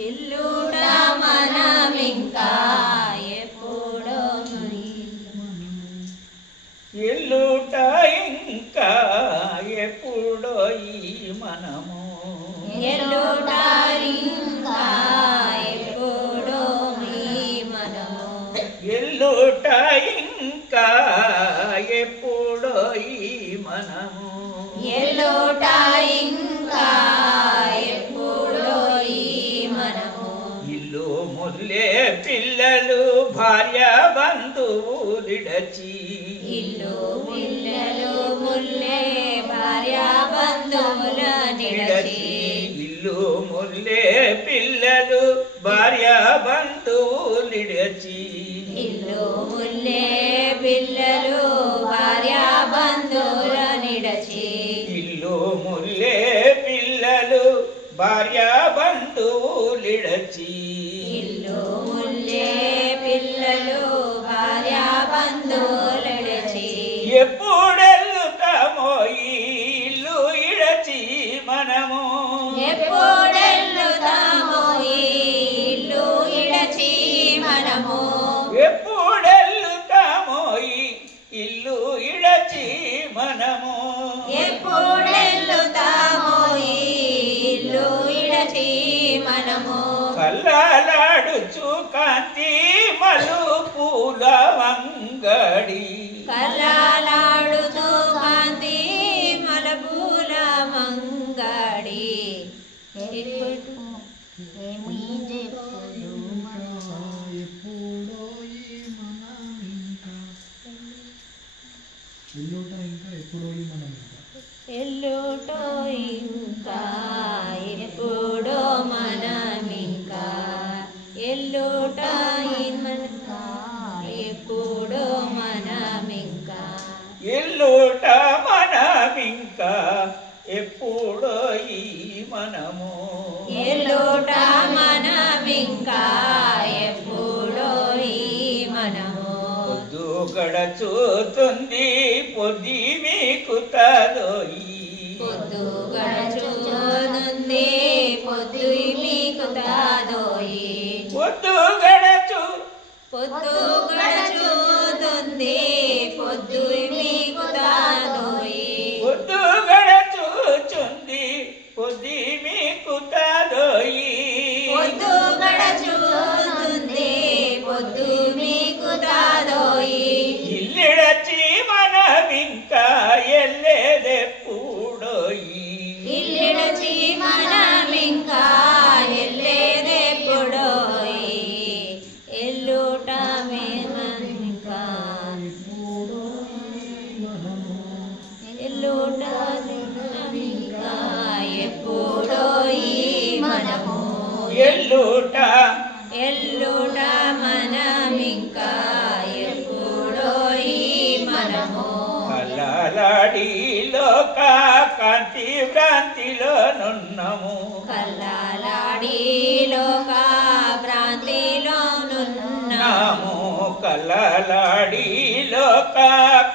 ఎల్లుట మనమింకా ఎప్పుడో ఎల్లుట ఇంకా ఎప్పుడో ఈ మనము ఎల్లుట ఇంకా ఎప్పుడో ఈ మనము ఎల్లుట ఇంకా ఎప్పుడో ఈ మనము ఎల్లుట ఇంకా ఎప్పుడో ఈ మనము ఇల్లు ముల్లే పిల్లలు భార్య బంధువులిడచి ఇల్లు పిల్లలు ముల్లే భార్య బంధువుల నిడచి ఇల్లు ముల్లే పిల్లలు భార్య బంధువులిడచి ఇల్లు ముల్లే పిల్లలు భార్య బంధువుల నిడచి ఇల్లు ముల్లే పిల్లలు భార్య బంధువులిడచి ఇల్లు ముల్లే పిల్లలు భార్య బంధువుల నిడచి ఎప్పుడెల్లుతామో ఈ ఇల్లు ఇడచి మనము ఎప్పుడెల్లుతామో ఈ ఇల్లు ఇడచి మనము ఎప్పుడెల్లుతామో ఈ ఇల్లు ఇడచి మనము ఎప్పుడెల్లుతామో ఈ ఇల్లు ఇడచి మనము కల్లాలాడుచు కాంతి మలుపుల వంగడి కల్లాలాడుతూ కాంతి మలపూల మంగడి ఎల్లుటో ఇంకా ఎప్పుడో మనమింకా ఎల్లుట ఇంకా ఎప్పుడో మనమింకా ఎల్లుట మనమింకా ఎప్పుడో ఈ మనము ఎల్లుట మనమింకా ఎప్పుడో ఈ మనము పొద్దు గడచుతుంది పొద్ది మీకు తలోయి పొద్దు గడచుతుంది పొద్దు మీకు తాదోయి పొద్దు గడచు పొద్దు గడచుతుంది పొద్దు మీకు తాదోయి పొద్దు గడచుచుంది పొద్ది మీకు తలోయి పొద్దు గడచుతుంది పొద్దు మీకు తాదోయి ఇల్లిడచి మనమింకా ఎల్లేదెప్పుడోయి ఇల్లిడచి మనమింకా ఎల్లేదెప్పుడోయి ఎల్లుట మేమనింకా ఎల్లుట మేమనింకా ఎప్పుడో ఈ మనము ఎల్లుట ఎల్లుట మనమింకా ఎప్పుడో ఈ మనము కల్లాలాడి లోక కాంతి భ్రాంతిలో నున్నము కల్లాలాడి లోక భ్రాంతిలో నున్నాము కల్లాలాడి లోక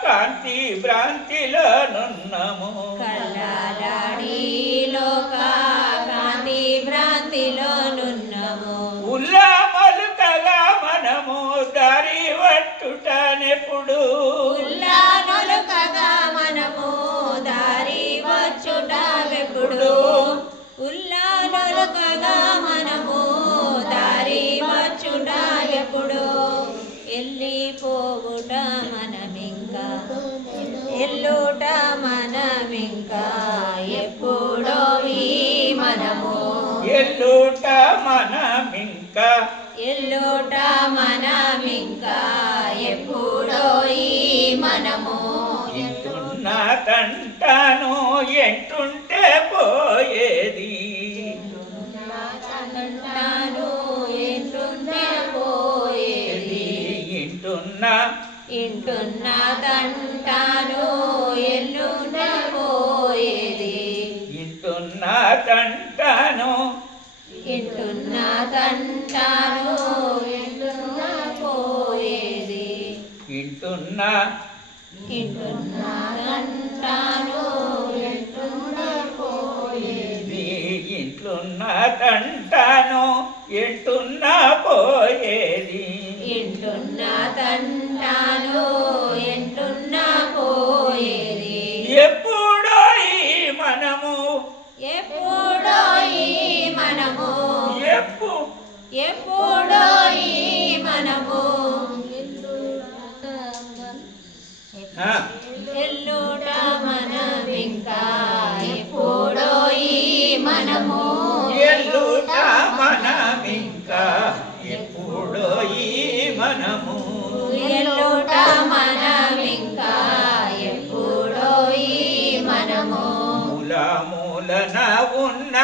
కాంతి భ్రాంతిలో నున్నము కల్లాలాడి లోక కాంతి భ్రాంతిలో నున్నాము ఉల్లా మలుకగా మనము దారి పట్టుటనెప్పుడు ఉల్లా నొలుకగా మనము దారి వచ్చుట వెప్పుడు ఉల్లా నొలుకగా మనము దారి వచ్చుట ఎప్పుడు ఎల్లిపోవుట మనమింకా ఎల్లుట మనమింకా ఎప్పుడో ఈ మనము ఎల్లుట మనమింకా ఎల్లుట మనమింకా ఎప్పుడో ఈ మనము ఇంటున్న తంటాను ఎంటుంటే పోయేది అంటాను ఎంటుంటే పోయేది ఇంటున్న తంటాను ఎల్లుంటే పోయేది ఇంటున్న తంటాను ఇంటున్న తంటాను ఎల్లుంట పోయేది ఇంటున్న తంటాను ఎల్లుంట పోయేది ఇంట్లున్న తంటాను ఎంటున్నా పోయేది ఎంటున్నా తంటాను ఎంటున్నా పోయేది ఎప్పుడో ఈ మనము ఎప్పుడో ఈ మనము ఎప్పుడో ఈ మనము ఎల్లుట మనమింకా ఎప్పుడో ఈ మనము ఎల్లుట మనమింకా ఎప్పుడో ఈ మనము ఎల్లుట మనమింకా ఎప్పుడో ఈ మనము మూల మూలన ఉన్న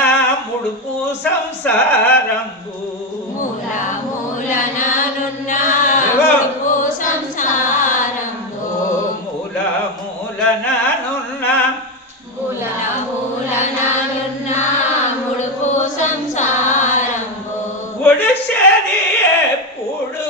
ముడుపు సంసారంబు మూల మూలననున్న ముడుపు సంసారంబు మూల మూలననున్న మూల మూలననున్న ముడుపు సంసారంబు ఒడిసేది ఎప్పుడు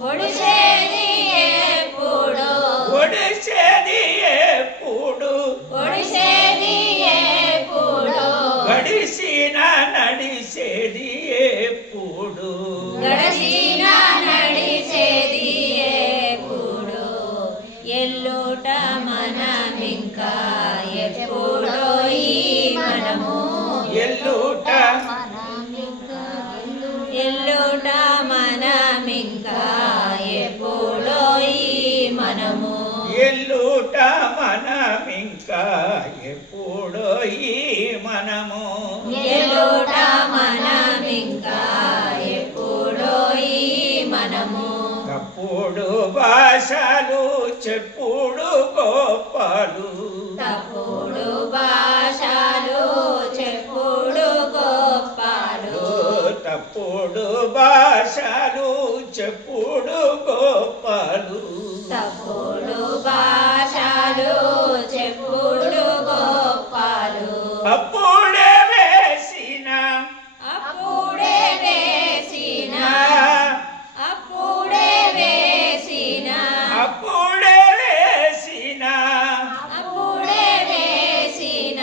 ఒడిసేది ఎప్పుడు ఒడిసేది ఎప్పుడు ఒడిసేది ఎప్పుడు గడిసిన నడిసేది ఎప్పుడు గడచిన నడిచేది ఎప్పుడు ఎల్లుట మనమింకా ఎప్పుడో ఈ మనము ఎల్లుట ఎల్లుట మనమింకా ఎప్పుడో ఈ మనము ఎల్లుట మనమింకా ఎప్పుడో ఈ మనము ఎల్లుట మనమింకా ఎప్పుడో ఈ మనము తప్పుడు భాషలు చెప్పుడు గోపాలు తప్పుడు భాషలు చెప్పుడు గొప్పలు తప్పుడు భాషలు చెప్పుడు గోపాలు తప్పుడు భాషలు చెప్పుడు గొప్పలు అప్పుడే వేసిన అప్పుడే వేసిన అప్పుడే వేసిన అప్పుడే వేసిన అప్పుడే వేసిన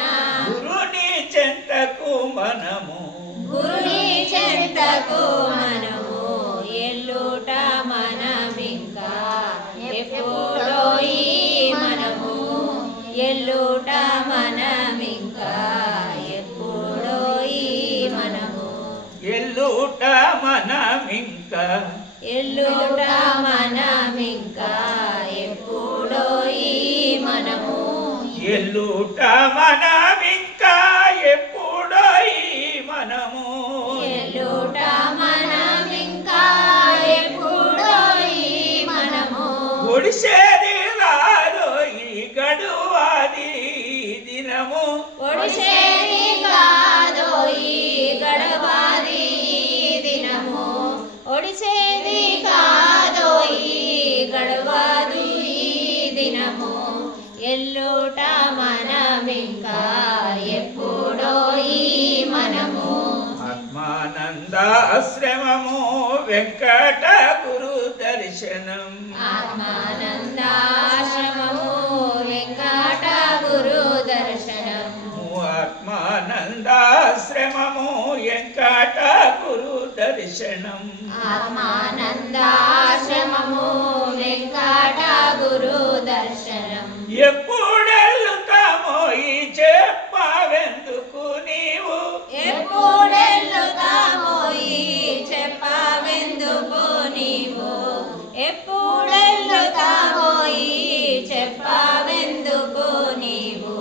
గురుని చెంతకు మనము గురుని చెంతకు మనము ఎల్లుట మనమింకా ఎప్పుడో ఈ మనము ఎల్లుట మనమింకా ఎప్పుడో ఈ మనము ఎల్లుట మనమింకా ఎల్లుట మనమింకా ఎప్పుడో ఈ మనము ఎల్లుట మనమింకా ఎప్పుడో ఈ మనము ఎల్లుట మనమింకా ఎప్పుడో ఈ మనము ఒడిసేది రాదో ఈ గడువాది దినము ఒడిసేది కాదో ఈ గడవాది దినము ఒడిసేది కాదో ఈ గడవాది దినము ఎల్లుట మనమింకా ఎప్పుడో ఈ మనము ఆత్మానందాశ్రమము వెంకట గురు దర్శనం ఆత్మానందాశ్రమము వెంకట గురు దర్శనము ఆత్మానందాశ్రమము వెంకట గురు దర్శనం ఆత్మానందాశ్రమము వెంకట గురు దర్శనం ఎప్పుడెల్లుతామో ఈ చెప్పవెందుకు నీవు ఎప్పుడెల్లుతామో ఈ చెప్పవెందుకు నీవు ఎప్పుడెల్లుతామో ఈ చెప్పవెందుకు నీవు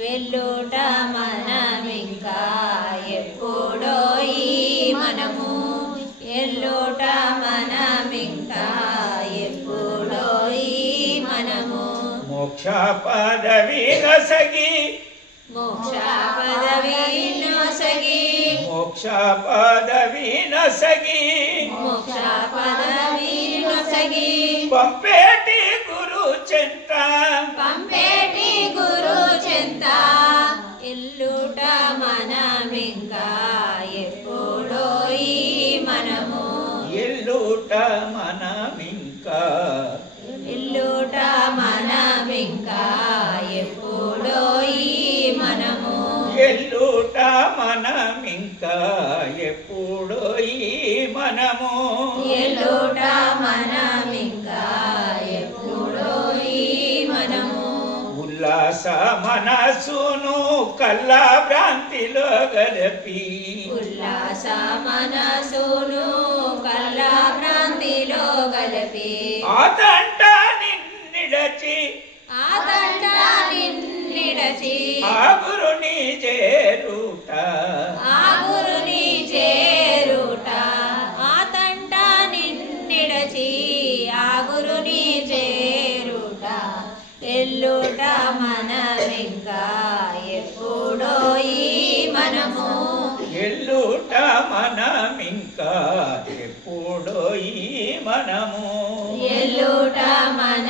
వెల్లుట మనమింకా ఎప్పుడో ఈ మనము ఎల్లుట మనమింకా ఎప్పుడో ఈ మనము మోక్ష పదవి నసగి మోక్ష పదవి నొసగి మోక్ష పదవి నసగి మోక్ష పదవి నొసగి పంపేటి గురు చెంత పంపేటి గురు చెంత ఎల్లుట మనమింకా ఎప్పుడో ఈ మనము ఎల్లుట మనమింకా ఎల్లుట మనమింకా ఎప్పుడో ఈ మనము ఎల్లుట మనమింకా ఎప్పుడు ఎప్పుడో ఈ మనము ఎల్లుట మనమింకా ఎప్పుడో ఈ మనము ఉల్లాస మనసును కల్లా భ్రాంతిలో గలపి ఉల్లాస మనసును కల్లా భ్రాంతిలో గలపి ఆతంట నిన్నిడచి ఆతంట నిన్నిడచి ఆ గురుని చేరుట ఆ గురుని చేరుట ఆతంట నిన్నిడచి ఆ గురుని చేరుట ఎల్లుట మనమింకా ఎప్పుడో ఈ మనము ఎల్లుట మనమింకా ఎప్పుడో ఈ మనము ఎల్లుట మన